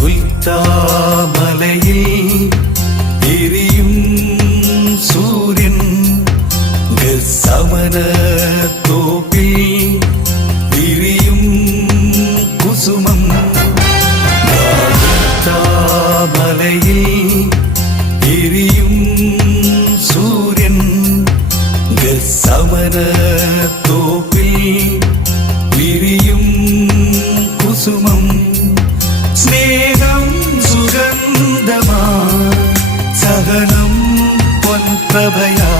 ഗുൽത്താമലയിൽ എരിയും സൂര്യൻ ഗസമന തോപ്പിൽ വിരിയും കുസുമം ഗുൽത്താമലയിൽ എരിയും സൂര്യൻ ഗസമന തോപ്പിൽ വിരിയും കുസുമം സ്നേഹം സുഗന്ധമാ സഹനം പൊൻപ്രഭയാ